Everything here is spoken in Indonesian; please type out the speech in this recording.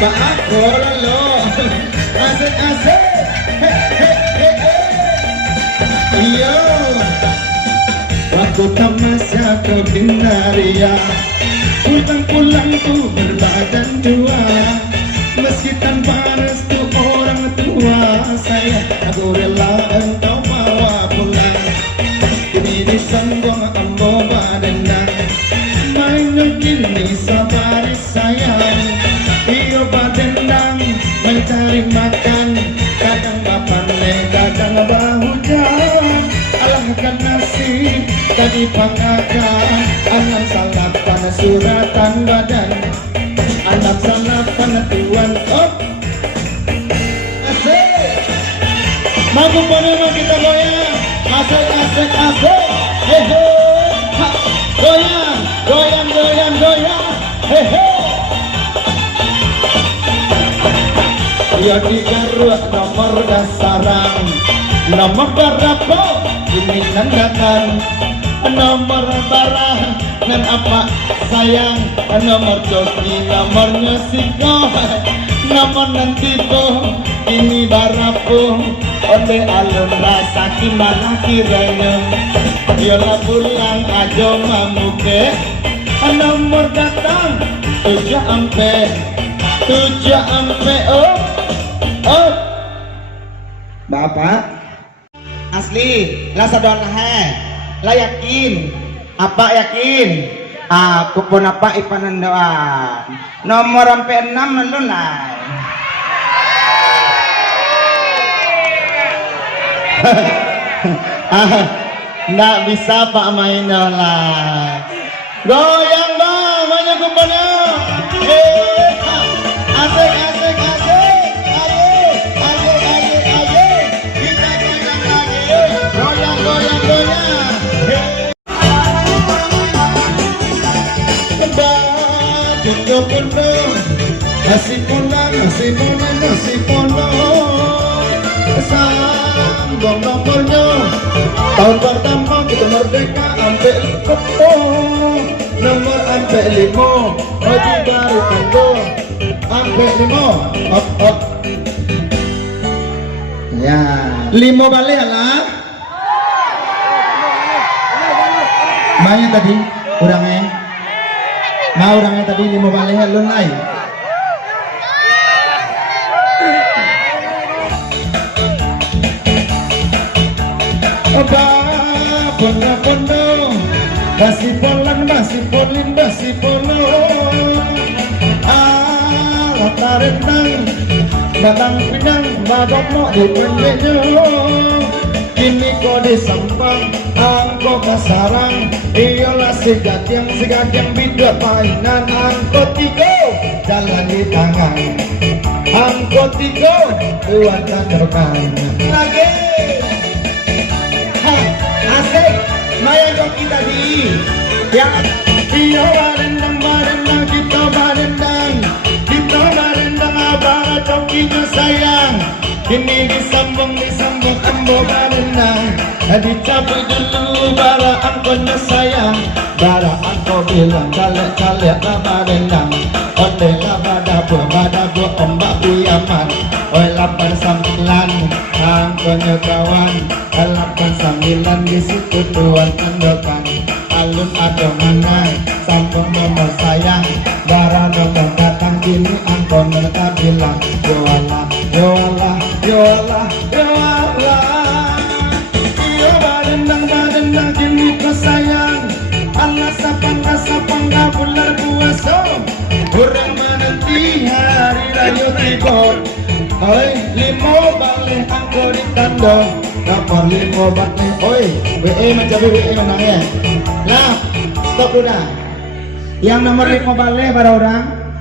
Pak aku lo asik-asik. Iya, waktu tamasya kau binaria, pulang-pulang ku berbadan dua, meski tanpa restu orang tua saya, aku rela engkau bawa pulang. Kini disambung ambo badendang, main kini sabari sayang. Iyo badendang mencari makan, kadang bapak kadang bahujan. Alahkan nasi tadi pangakan, anak salapan suratan badan, anak salapan tuan. Oh, asik. Mampu penuh kita goyang, asik asik asik. Hehe, goyang goyang goyang goyang. Hehe. Ya di Garut nomor dasarang, nomor berapa ini nandakan, nomor barang nan apa sayang, nomor joki nomornya siko, nomor nanti ko ini barapu, ode alun rasa gimana kiranya, yola pulang aja mamuke, nomor datang 7 ampe oh Bapak asli lah sadon lah yakin apa yakin aku pun apa ipanan doang nomor sampai 6 nandun lah. Nggak bisa Pak main lah, goyang bang banyak kumpulnya. Asik asik asik, ayo asik asik asik, kita goyang lagi, goyang goyang goyang. Kita penuh nasi polang nasi polang nasi polang, sambung nomornya tahun pertama kita merdeka ambil kepong, nomor ambil 5 baju baru tanggo ambil 5 op ya 5 balik lah mana tadi orangnya mau orangnya tadi 5 balik lu naik oba pondo masih polan masih polin masih polo rendang batang pinang babak no di pendeknya kini kau disambang angko kasarang iyalah sigadyang bidot mainan angko 3 jalan di tangan angko 3 buat kantorkan lagi asik maya kok kita di yang iya barendang kita barendang abang cokinya sayang, ini disambung ambo barendang, dicabut dulu bara angkonya sayang, bara angko bilang calek lah barendang, ode lah badabu ombak biaman, oi 89 angkonya kawan, 89 di situ tuan andokan, alun adongan sambung nomor sayang, bara nomor datang gini angkon mereka bilang yoala yoala yoala yoala iyo badendang gini kesayang Allah sapang gak bulan puasa kurang menanti hari raya tiba oi 5 balik angko di tanda kapal 5 balik oi WE mencapai WE menangnya lah stop dulu dah yang nomor 5 balik pada orang